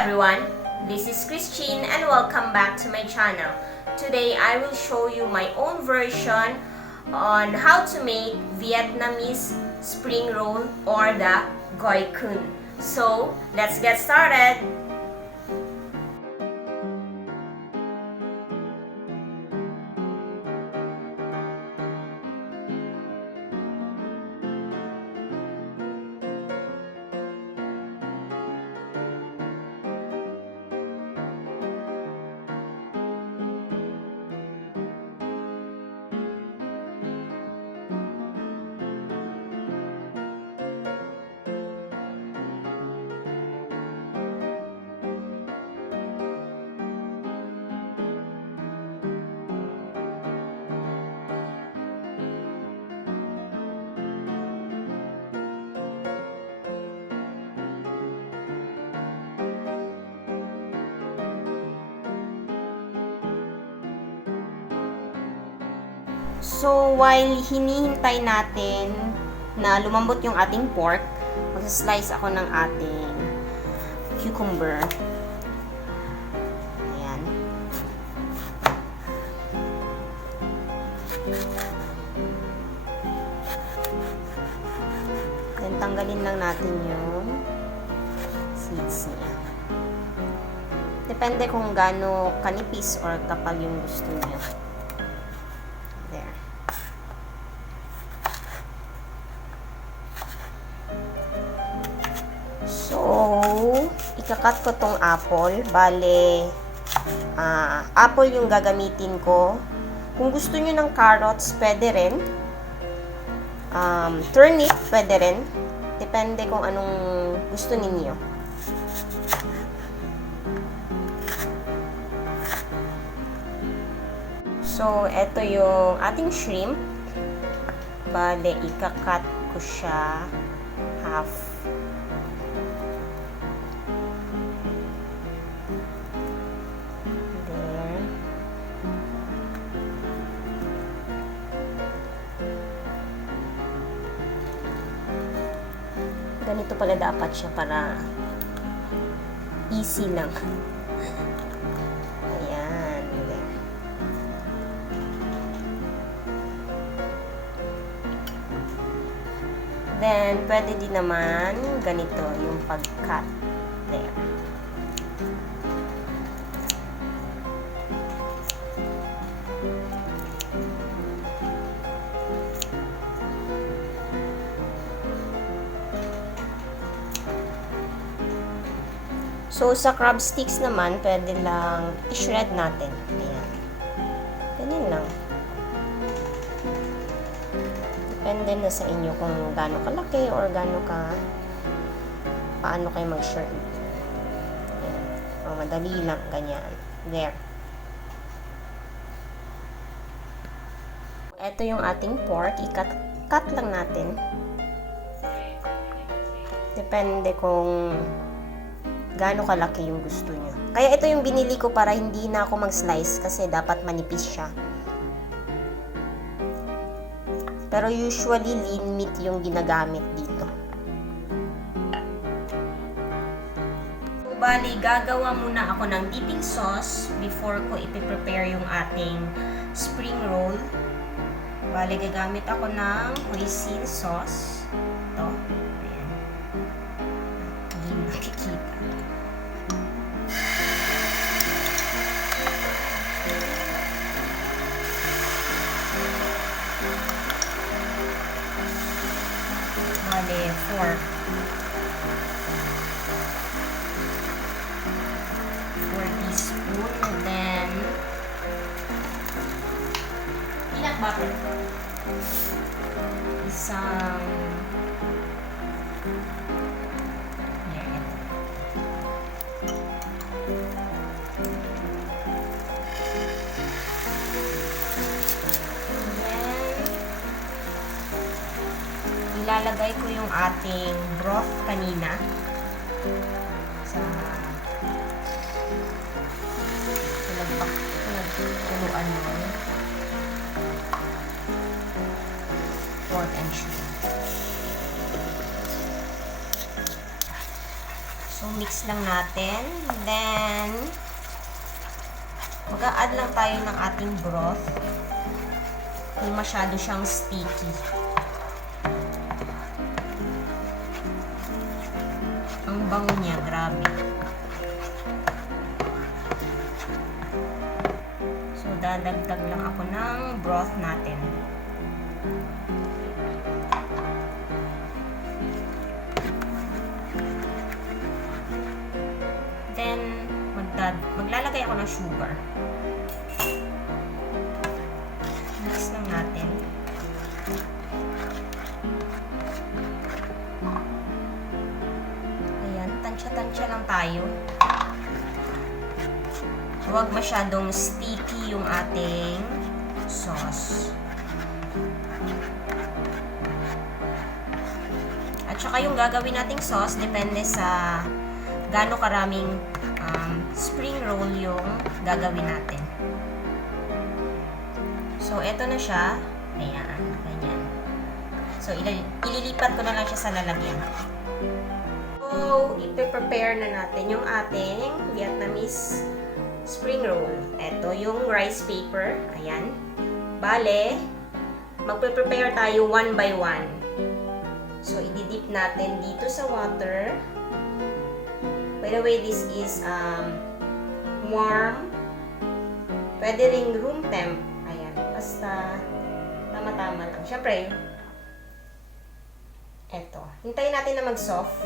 everyone, this is Christine and welcome back to my channel. Today I will show you my own version on how to make Vietnamese spring roll or the hoisin. So let's get started! So, while hinihintay natin na lumambot yung ating pork, mag-slice ako ng ating cucumber. Ayan. Then, tanggalin lang natin yung seeds niya. Depende kung gaano kanipis or kapal yung gusto niyo. There. So, ikakat ko tong apple. Bale, apple yung gagamitin ko. Kung gusto nyo ng carrots, pwede rin. Turnip, pwede rin. Depende kung anong gusto ninyo. So, eto yung ating shrimp. Bale, ikakat ko siya half. There. Ganito pala dapat siya para easy lang. Then, pwede din naman ganito yung pag-cut. There. So, sa crab sticks naman, pwede lang i-shred natin. Ayan. Ganyan lang. Depende na sa inyo kung gaano kalaki or gaano paano kayo mag-shred. O, madali lang, ganyan. There. Ito yung ating pork. I-cut lang natin. Depende kung gaano kalaki yung gusto nyo. Kaya ito yung binili ko para hindi na ako mag-slice kasi dapat manipis siya. Pero usually, lean meat yung ginagamit dito. So, bali, gagawa muna ako ng dipping sauce before ko ipiprepare yung ating spring roll. Bali, gagamit ako ng hoisin sauce. Ito. Ayan. Hindi nakikita. Bale, 4 teaspoon, and then peanut butter. Isang yan. Ilalagay ko yung ating broth kanina sa pinagkuluan mo pork and shrimp. So, mix lang natin. Then, mag-a-add lang tayo ng ating broth. Kung masyado siyang sticky. Ang bango niya, grabe. So, dadagdag lang ako ng broth natin. Then, maglalagay ako ng sugar. Mix lang natin. Ayan, tansya-tansya lang tayo. Huwag masyadong sticky yung ating sauce. At saka yung gagawin nating sauce, depende sa gaano karaming spring roll yung gagawin natin. So, eto na siya. Ayan, ganyan. So, ililipat ko na lang siya sa lalagyan. So, ipe-prepare na natin yung ating Vietnamese spring roll. Eto yung rice paper. Ayan. Bale, magpe-prepare tayo one by one. So, i-dip natin dito sa water. By the way, this is warm. Pwede ring room temp. Ayan. Basta tama-tama lang. Siyempre, eto. Hintayin natin na mag-soft.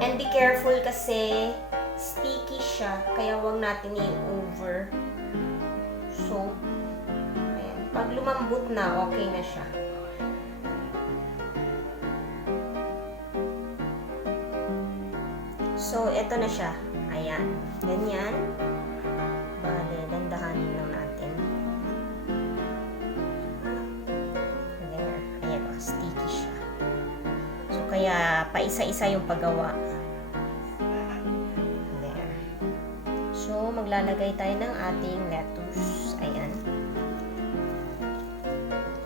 And be careful kasi sticky siya. Kaya huwag natin i-over soap. Ayan. Pag lumambot na, okay na siya. So, eto na siya. Ayan. Ganyan. Bale, dandahanin lang natin. There. Ayan o. Sticky siya. So, kaya paisa-isa yung paggawa. There. So, maglalagay tayo ng ating lettuce. Ayan.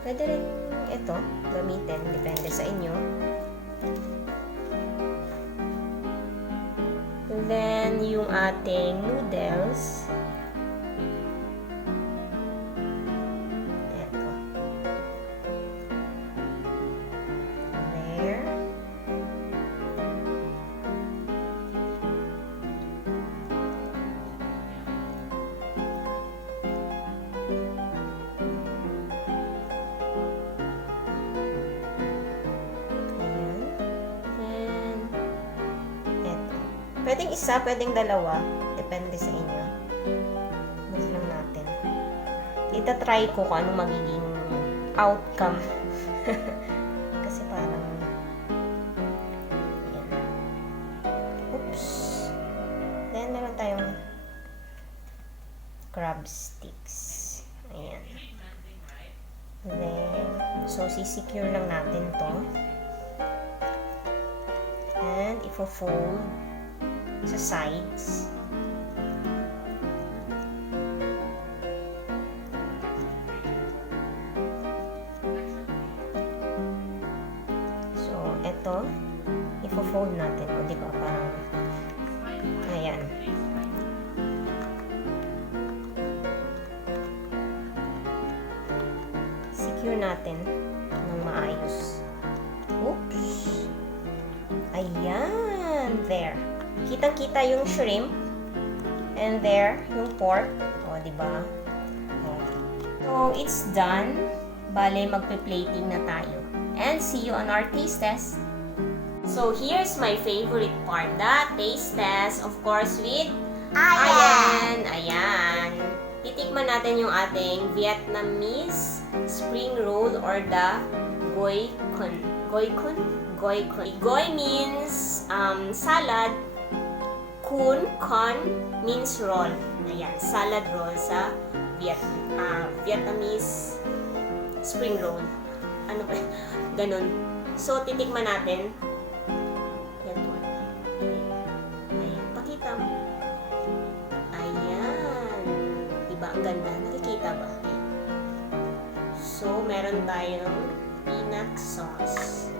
Pwede rin ito gamitin. Depende sa inyo. Then, yung ating noodles. Ito. There. Pwedeng isa, pwedeng dalawa. Depende sa inyo. Mix lang natin. Ita-try ko kung anong magiging outcome. Kasi parang ayan. Oops. Then, meron tayong crab sticks. Ayan. Then, so, sisecure lang natin to. And, ifo-fold sa sides. So, eto, ifo-fold natin. O, diba? Parang, ayan. Secure natin ng maayos. Oops! Ayan! There. Kitang-kita yung shrimp. And there, yung pork. O, diba? O. So, it's done. Bale, magpe-plating na tayo. And see you on our taste test. So, here's my favorite part. The taste test. Of course, with ayan. Ayan. Titikman natin yung ating Vietnamese spring roll or the goy kun. Goy kun? Goy kun. Goy means salad. Kun, con, means roll. Ayan, salad roll sa Vietnamese spring roll. Ano ba? Ganun. So, titikman natin. Yan po. Ayan, pakita mo. Ayan. Diba, ang ganda. Nakikita ba? So, meron tayong peanut sauce.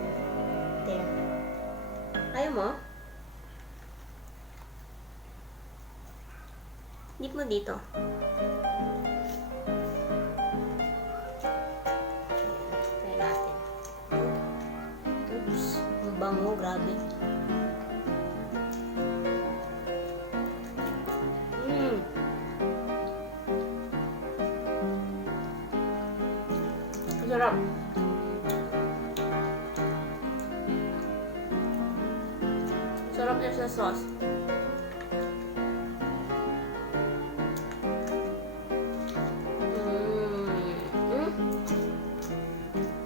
There. Ayaw mo? Dip mo dito. Try natin. Oops. Ang bango, grabe. Sarap. Sarap niya sa sauce.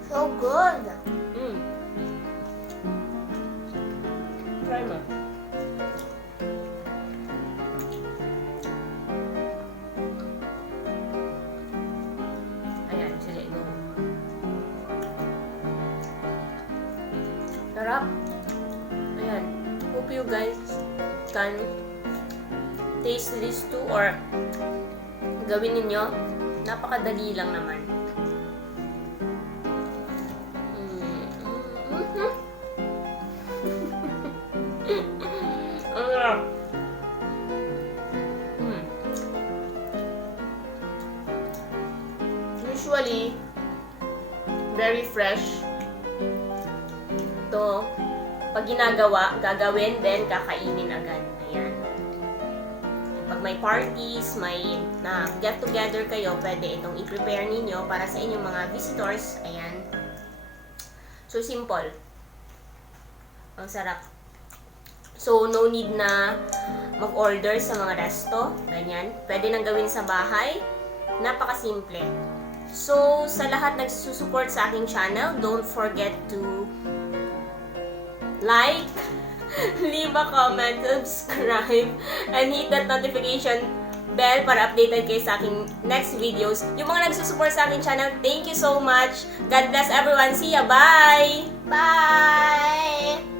So good. Try mo. Ayan, sige, go. Sarap. Ayan. Hope you guys can taste this too or gawin ninyo. Napakadali lang naman. Ang sarap. Usually, very fresh. Ito, pag gagawin, then kakainin agad. Ayan. Pag may parties, may get together kayo, pwede itong i-prepare ninyo para sa inyong mga visitors. Ayan. So, simple. Ang sarap. So, no need na mag-order sa mga resto. Ganyan. Pwede nang gawin sa bahay. Napakasimple. So, sa lahat nagsusupport sa aking channel, don't forget to like, leave a comment, subscribe, and hit that notification bell para updated kayo sa aking next videos. Yung mga nagsusupport sa aking channel, thank you so much. God bless everyone. See ya. Bye! Bye.